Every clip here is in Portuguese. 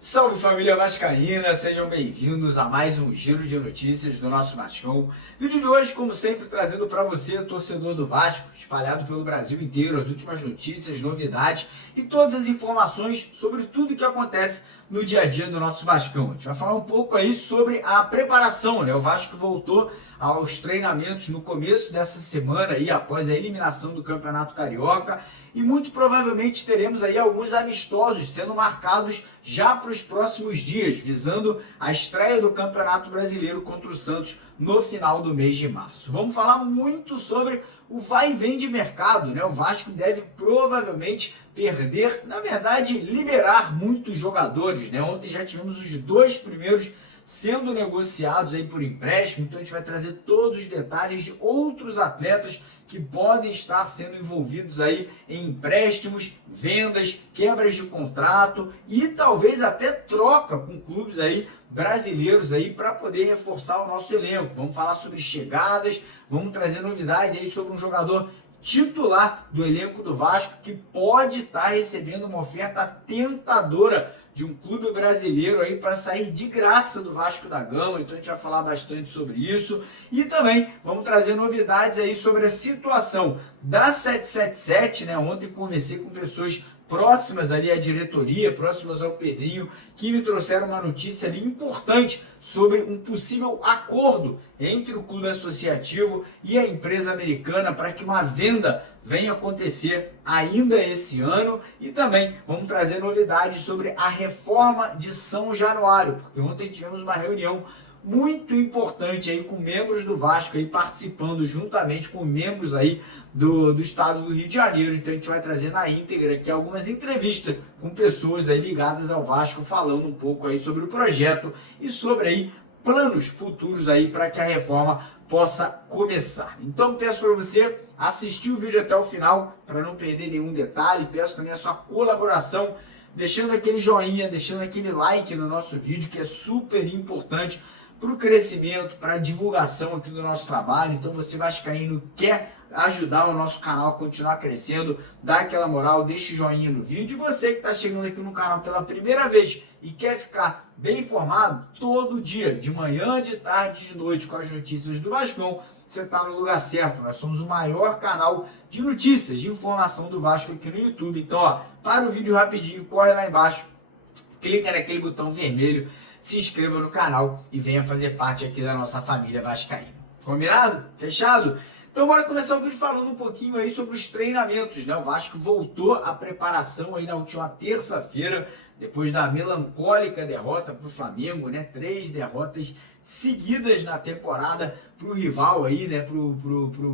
Salve família vascaína, sejam bem-vindos a mais um giro de notícias do nosso Vascão. Vídeo de hoje, como sempre, trazendo para você, torcedor do Vasco, espalhado pelo Brasil inteiro, as últimas notícias, novidades e todas as informações sobre tudo que acontece no dia a dia do nosso Vascão. A gente vai falar um pouco aí sobre a preparação, né? O Vasco voltou aos treinamentos no começo dessa semana aí, após a eliminação do Campeonato Carioca, e muito provavelmente teremos aí alguns amistosos sendo marcados já para os próximos dias, visando a estreia do Campeonato Brasileiro contra o Santos no final do mês de março. Vamos falar muito sobre o vai e vem de mercado, né? O Vasco deve provavelmente perder, na verdade, liberar muitos jogadores, né? Ontem já tivemos os dois primeiros sendo negociados aí por empréstimo, então a gente vai trazer todos os detalhes de outros atletas que podem estar sendo envolvidos aí em empréstimos, vendas, quebras de contrato e talvez até troca com clubes aí brasileiros aí para poder reforçar o nosso elenco. Vamos falar sobre chegadas, vamos trazer novidades aí sobre um jogador titular do elenco do Vasco que pode estar recebendo uma oferta tentadora de um clube brasileiro aí para sair de graça do Vasco da Gama, então a gente vai falar bastante sobre isso e também vamos trazer novidades aí sobre a situação da 777, né? Ontem conversei com pessoas próximas ali à diretoria, próximas ao Pedrinho, que me trouxeram uma notícia ali importante sobre um possível acordo entre o clube associativo e a empresa americana para que uma venda venha acontecer ainda esse ano e também vamos trazer novidades sobre a reforma de São Januário, porque ontem tivemos uma reunião muito importante aí com membros do Vasco aí participando juntamente com membros aí do estado do Rio de Janeiro. Então a gente vai trazer na íntegra aqui algumas entrevistas com pessoas aí ligadas ao Vasco falando um pouco aí sobre o projeto e sobre aí planos futuros aí para que a reforma possa começar. Então peço para você assistir o vídeo até o final para não perder nenhum detalhe, peço também a sua colaboração deixando aquele joinha, deixando aquele like no nosso vídeo que é super importante para o crescimento, para a divulgação aqui do nosso trabalho. Então você vascaíno quer ajudar o nosso canal a continuar crescendo, dá aquela moral, deixa o joinha no vídeo. E você que está chegando aqui no canal pela primeira vez e quer ficar bem informado todo dia, de manhã, de tarde, de noite, com as notícias do Vascão, você está no lugar certo. Nós somos o maior canal de notícias, de informação do Vasco aqui no YouTube. Então, ó, para o vídeo rapidinho, corre lá embaixo, clica naquele botão vermelho, se inscreva no canal e venha fazer parte aqui da nossa família vascaína. Combinado? Fechado? Então bora começar o vídeo falando um pouquinho aí sobre os treinamentos, né? O Vasco voltou à preparação aí na última terça-feira, depois da melancólica derrota para o Flamengo, né? 3 derrotas seguidas na temporada para o rival aí, né?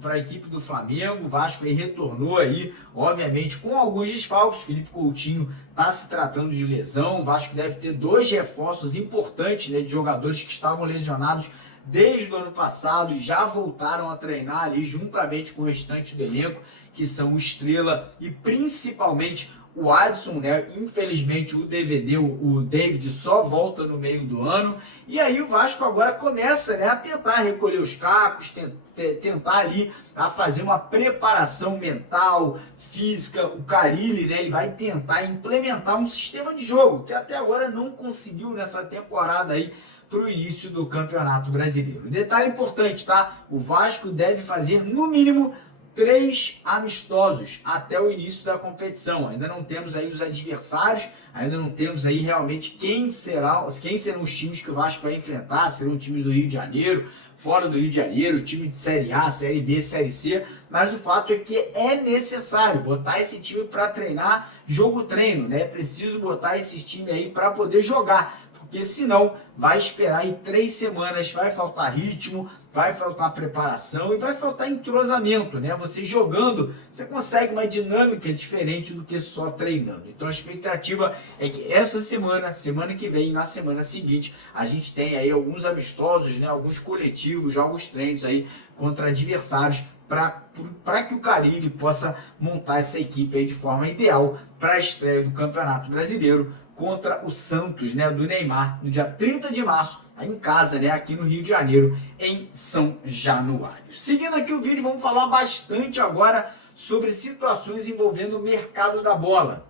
Para a equipe do Flamengo. O Vasco aí retornou aí, obviamente, com alguns desfalques. Felipe Coutinho está se tratando de lesão. O Vasco deve ter 2 reforços importantes, né? De jogadores que estavam lesionados desde o ano passado e já voltaram a treinar ali juntamente com o restante do elenco, que são o Estrela e principalmente o Adson, né? Infelizmente o David só volta no meio do ano. E aí o Vasco agora começa, né, a tentar recolher os cacos, tentar ali a fazer uma preparação mental, física. O Carille, né, ele vai tentar implementar um sistema de jogo que até agora não conseguiu nessa temporada aí para o início do Campeonato Brasileiro. Detalhe importante, tá? O Vasco deve fazer no mínimo 3 amistosos até o início da competição. Ainda não temos aí os adversários, ainda não temos aí realmente quem serão os times que o Vasco vai enfrentar. Serão times do Rio de Janeiro, fora do Rio de Janeiro, time de Série A, Série B, Série C, mas o fato é que é necessário botar esse time para treinar jogo-treino, né? É preciso botar esse time aí para poder jogar, porque senão vai esperar aí 3 semanas, vai faltar ritmo, vai faltar preparação e vai faltar entrosamento, né? Você jogando, você consegue uma dinâmica diferente do que só treinando. Então a expectativa é que essa semana, semana que vem e na semana seguinte, a gente tem aí alguns amistosos, né? Alguns coletivos, jogos treinos aí contra adversários para que o Carille possa montar essa equipe aí de forma ideal para a estreia do Campeonato Brasileiro contra o Santos, né, do Neymar, no dia 30 de março, aí em casa, né, aqui no Rio de Janeiro, em São Januário. Seguindo aqui o vídeo, vamos falar bastante agora sobre situações envolvendo o mercado da bola.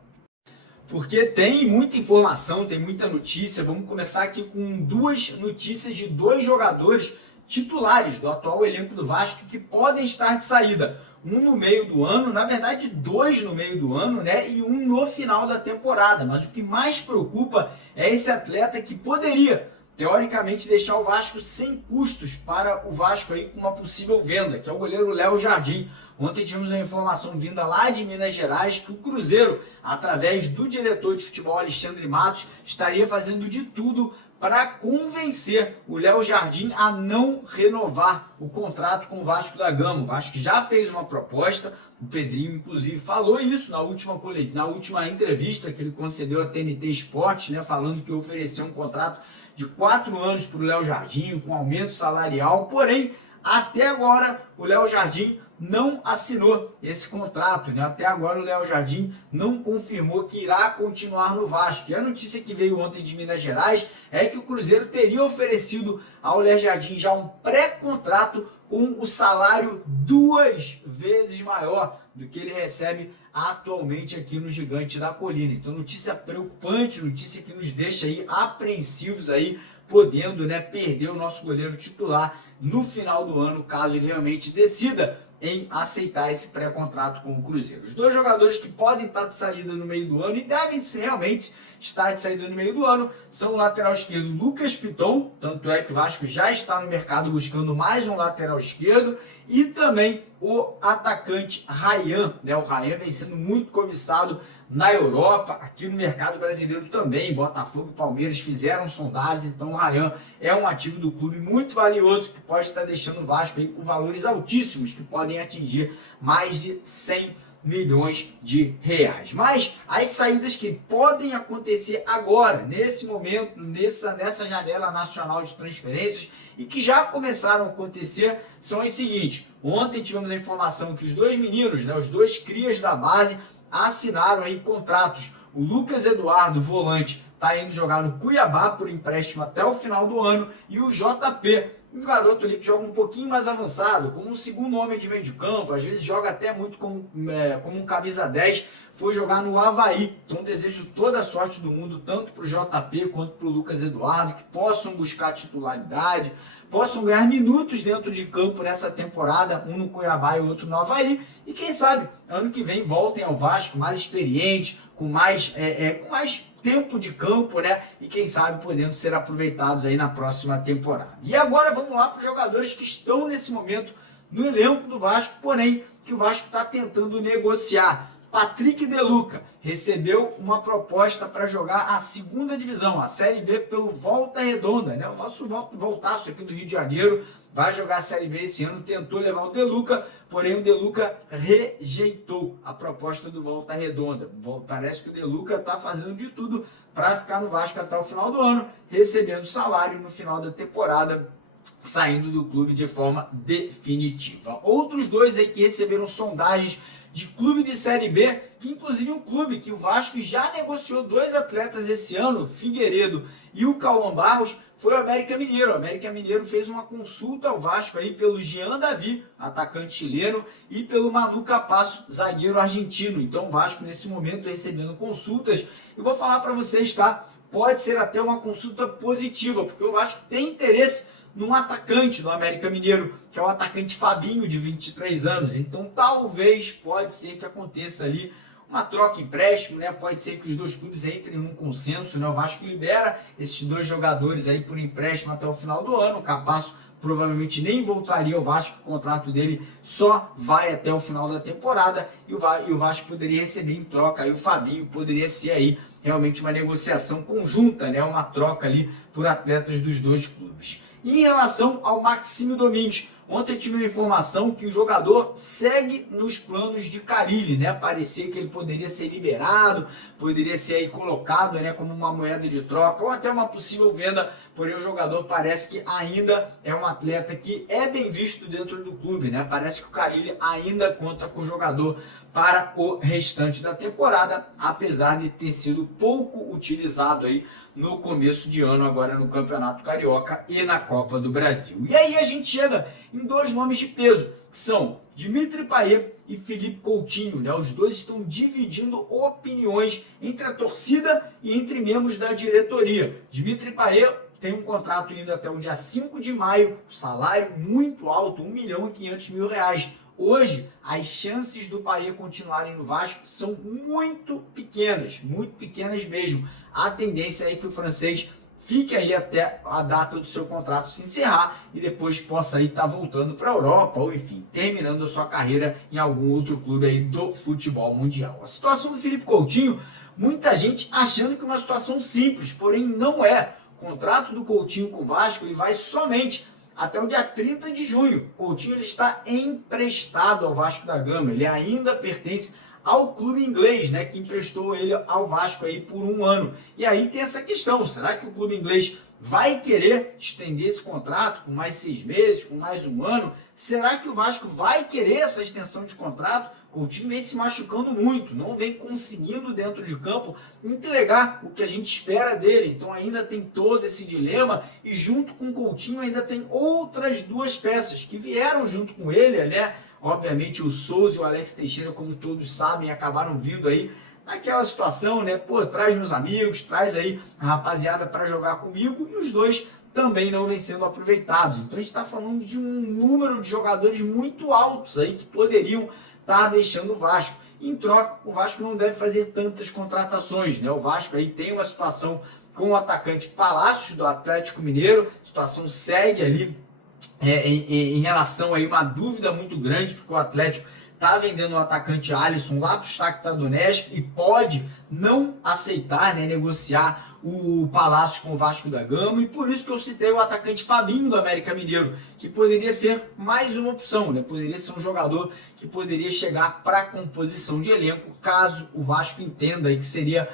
Porque tem muita informação, tem muita notícia. Vamos começar aqui com duas notícias de dois jogadores titulares do atual elenco do Vasco que podem estar de saída. Um no meio do ano, na verdade dois no meio do ano, né? E um no final da temporada. Mas o que mais preocupa é esse atleta que poderia, teoricamente, deixar o Vasco sem custos para o Vasco aí com uma possível venda, que é o goleiro Léo Jardim. Ontem tivemos uma informação vinda lá de Minas Gerais que o Cruzeiro, através do diretor de futebol Alexandre Matos, estaria fazendo de tudo para convencer o Léo Jardim a não renovar o contrato com o Vasco da Gama. O Vasco já fez uma proposta, o Pedrinho inclusive falou isso na última entrevista que ele concedeu à TNT Esportes, né, falando que ofereceu um contrato de 4 anos para o Léo Jardim, com aumento salarial, porém, até agora o Léo Jardim não assinou esse contrato, né? Até agora o Léo Jardim não confirmou que irá continuar no Vasco. E a notícia que veio ontem de Minas Gerais é que o Cruzeiro teria oferecido ao Léo Jardim já um pré-contrato com o salário 2 vezes maior do que ele recebe atualmente aqui no Gigante da Colina. Então, notícia preocupante, notícia que nos deixa aí apreensivos aí, podendo, né, perder o nosso goleiro titular no final do ano, caso ele realmente decida em aceitar esse pré-contrato com o Cruzeiro. Os dois jogadores que podem estar de saída no meio do ano e devem realmente estar de saída no meio do ano são o lateral esquerdo Lucas Piton, tanto é que o Vasco já está no mercado buscando mais um lateral esquerdo, e também o atacante Ryan, né? O Ryan vem sendo muito cobiçado na Europa, aqui no mercado brasileiro também. Botafogo e Palmeiras fizeram sondagens, então o Ryan é um ativo do clube muito valioso que pode estar deixando o Vasco aí por valores altíssimos, que podem atingir mais de 100 milhões de reais. Mas as saídas que podem acontecer agora, nesse momento, nessa janela nacional de transferências, e que já começaram a acontecer, são as seguintes. Ontem tivemos a informação que os dois meninos, né, os dois crias da base, assinaram aí contratos. O Lucas Eduardo, volante, está indo jogar no Cuiabá por empréstimo até o final do ano, e o JP, um garoto ali que joga um pouquinho mais avançado, como um segundo homem de meio de campo, às vezes joga até muito como um camisa 10, foi jogar no Avaí. Então desejo toda a sorte do mundo, tanto para o JP quanto para o Lucas Eduardo, que possam buscar titularidade, possam ganhar minutos dentro de campo nessa temporada, um no Cuiabá e o outro no Avaí, e quem sabe, ano que vem voltem ao Vasco mais experientes, com mais tempo de campo, né? E quem sabe podendo ser aproveitados aí na próxima temporada. E agora vamos lá para os jogadores que estão nesse momento no elenco do Vasco, porém que o Vasco está tentando negociar. Patrick De Luca recebeu uma proposta para jogar a segunda divisão, a Série B, pelo Volta Redonda, né? O nosso voltaço aqui do Rio de Janeiro vai jogar a Série B esse ano, tentou levar o De Luca, porém o De Luca rejeitou a proposta do Volta Redonda. Parece que o De Luca está fazendo de tudo para ficar no Vasco até o final do ano, recebendo salário no final da temporada, saindo do clube de forma definitiva. Outros dois aí que receberam sondagens de clube de Série B, que inclusive um clube que o Vasco já negociou dois atletas esse ano, Figueiredo e o Cauã Barros, foi o América Mineiro. O América Mineiro fez uma consulta ao Vasco aí pelo Jean Davi, atacante chileno, e pelo Manu Capasso, zagueiro argentino. Então o Vasco nesse momento recebendo consultas, e vou falar para vocês, tá? Pode ser até uma consulta positiva, porque o Vasco tem interesse num atacante do América Mineiro, que é o atacante Fabinho, de 23 anos. Então talvez, pode ser que aconteça ali uma troca empréstimo, né? Pode ser que os dois clubes entrem num consenso, né? O Vasco libera esses dois jogadores aí por empréstimo até o final do ano. O Capasso provavelmente nem voltaria ao Vasco, o contrato dele só vai até o final da temporada, e o Vasco poderia receber em troca aí o Fabinho. Poderia ser aí realmente uma negociação conjunta, né? Uma troca ali por atletas dos dois clubes. E em relação ao Maxime Domingues, Ontem eu tive uma informação que o jogador segue nos planos de Carille, né? Parecia que ele poderia ser liberado, poderia ser aí colocado, né, como uma moeda de troca ou até uma possível venda, porém o jogador parece que ainda é um atleta que é bem visto dentro do clube, né? Parece que o Carille ainda conta com o jogador para o restante da temporada, apesar de ter sido pouco utilizado aí no começo de ano, agora no Campeonato Carioca e na Copa do Brasil. E aí a gente chega em dois nomes de peso, que são Dimitri Payet e Philippe Coutinho, né? Os dois estão dividindo opiniões entre a torcida e entre membros da diretoria. Dimitri Payet tem um contrato indo até o dia 5 de maio, salário muito alto, R$1.500.000. Hoje, as chances do Payet continuarem no Vasco são muito pequenas mesmo. A tendência é que o francês fique aí até a data do seu contrato se encerrar e depois possa aí estar voltando para a Europa ou, enfim, terminando a sua carreira em algum outro clube aí do futebol mundial. A situação do Philippe Coutinho, muita gente achando que é uma situação simples, porém não é. O contrato do Coutinho com o Vasco ele vai somente até o dia 30 de junho. Coutinho ele está emprestado ao Vasco da Gama, ele ainda pertence ao clube inglês, né, que emprestou ele ao Vasco aí por 1 ano. E aí tem essa questão, será que o clube inglês vai querer estender esse contrato com mais 6 meses, com mais 1 ano? Será que o Vasco vai querer essa extensão de contrato? Coutinho vem se machucando muito, não vem conseguindo dentro de campo entregar o que a gente espera dele. Então ainda tem todo esse dilema e junto com o Coutinho ainda tem outras duas peças que vieram junto com ele, né? Obviamente o Souza e o Alex Teixeira, como todos sabem, acabaram vindo aí naquela situação, né? Pô, traz meus amigos, traz aí a rapaziada para jogar comigo e os dois também não vêm sendo aproveitados. Então a gente está falando de um número de jogadores muito altos aí que poderiam estar deixando o Vasco. Em troca, o Vasco não deve fazer tantas contratações, né? O Vasco aí tem uma situação com o atacante Palácios do Atlético Mineiro, a situação segue ali em relação a uma dúvida muito grande, porque o Atlético está vendendo o atacante Alisson lá para o Shakhtar Donetsk e pode não aceitar, né, negociar o Palácio com o Vasco da Gama, e por isso que eu citei o atacante Fabinho do América Mineiro, que poderia ser mais uma opção, né? Poderia ser um jogador que poderia chegar para a composição de elenco, caso o Vasco entenda aí que seria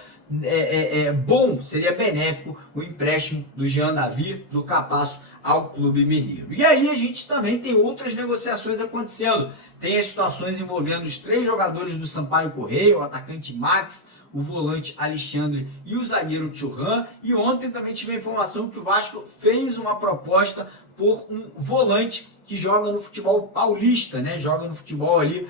bom, seria benéfico o empréstimo do Jean Davi, do Capasso, ao Clube Mineiro. E aí a gente também tem outras negociações acontecendo. Tem as situações envolvendo os 3 jogadores do Sampaio Correia, o atacante Max, o volante Alexandre e o zagueiro Thuram. E ontem também tive a informação que o Vasco fez uma proposta por um volante que joga no futebol paulista, né? Joga no futebol ali,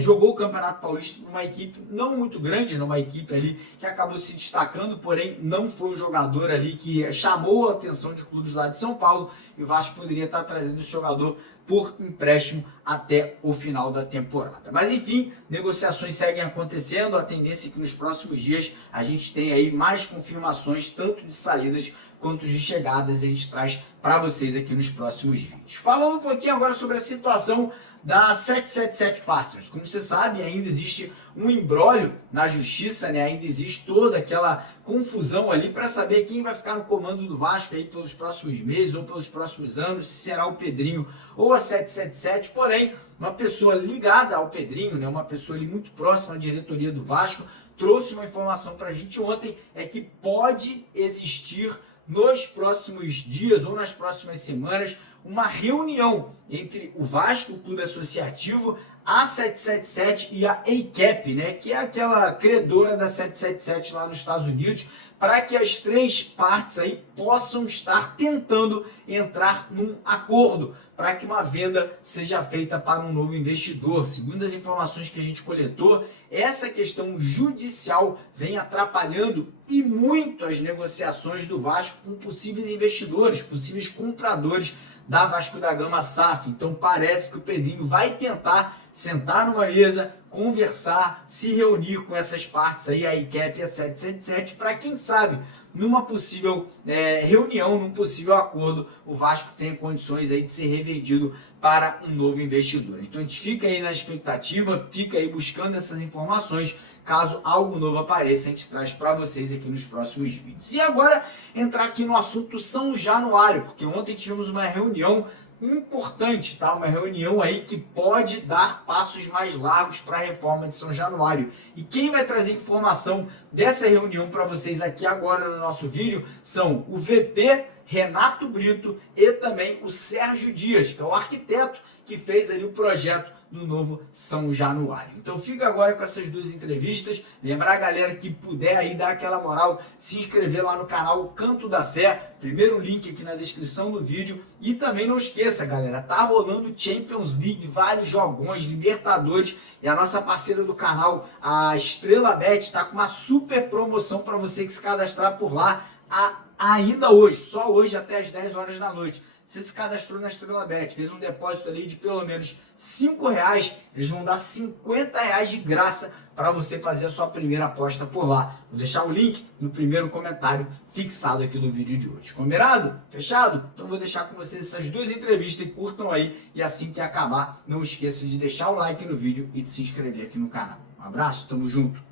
jogou o Campeonato Paulista numa equipe não muito grande, numa equipe ali que acabou se destacando, porém não foi um jogador ali que chamou a atenção de clubes lá de São Paulo, e o Vasco poderia estar trazendo esse jogador por empréstimo até o final da temporada. Mas enfim, negociações seguem acontecendo, a tendência é que nos próximos dias a gente tenha aí mais confirmações, tanto de saídas quanto de chegadas, a gente traz para vocês aqui nos próximos vídeos. Falando um pouquinho agora sobre a situação da 777 Partners. Como você sabe, ainda existe um imbróglio na justiça, né? Ainda existe toda aquela confusão ali para saber quem vai ficar no comando do Vasco aí pelos próximos meses ou pelos próximos anos, se será o Pedrinho ou a 777. Porém, uma pessoa ligada ao Pedrinho, né? Uma pessoa ali muito próxima à diretoria do Vasco, trouxe uma informação para a gente ontem, é que pode existir nos próximos dias ou nas próximas semanas uma reunião entre o Vasco, o Clube Associativo, a 777 e a ACAP, né, que é aquela credora da 777 lá nos Estados Unidos, para que as 3 partes aí possam estar tentando entrar num acordo para que uma venda seja feita para um novo investidor. Segundo as informações que a gente coletou, essa questão judicial vem atrapalhando e muito as negociações do Vasco com possíveis investidores, possíveis compradores da Vasco da Gama SAF. Então parece que o Pedrinho vai tentar sentar numa mesa, conversar, se reunir com essas partes aí, a ICAP e a 777, para quem sabe, numa possível reunião, num possível acordo, o Vasco tenha condições aí de ser revendido para um novo investidor. Então a gente fica aí na expectativa, fica aí buscando essas informações. Caso algo novo apareça, a gente traz para vocês aqui nos próximos vídeos. E agora, entrar aqui no assunto São Januário, porque ontem tivemos uma reunião importante, tá? Uma reunião aí que pode dar passos mais largos para a reforma de São Januário. E quem vai trazer informação dessa reunião para vocês aqui agora no nosso vídeo são o VP Renato Brito e também o Sérgio Dias, que é o arquiteto que fez ali o projeto do novo São Januário. Então fica agora com essas duas entrevistas. Lembrar a galera que puder aí dar aquela moral, se inscrever lá no canal Canto da Fé, primeiro link aqui na descrição do vídeo. E também não esqueça, galera, tá rolando Champions League, vários jogões, Libertadores, e a nossa parceira do canal, a Estrela Bet, tá com uma super promoção para você que se cadastrar por lá ainda hoje, só hoje até as 10 horas da noite. Você se cadastrou na Estrela Bet, fez um depósito ali de pelo menos R$5, eles vão dar R$50 de graça para você fazer a sua primeira aposta por lá. Vou deixar o link no primeiro comentário fixado aqui no vídeo de hoje. Combinado? Fechado? Então vou deixar com vocês essas duas entrevistas e curtam aí. E assim que acabar, não esqueça de deixar o like no vídeo e de se inscrever aqui no canal. Um abraço, tamo junto!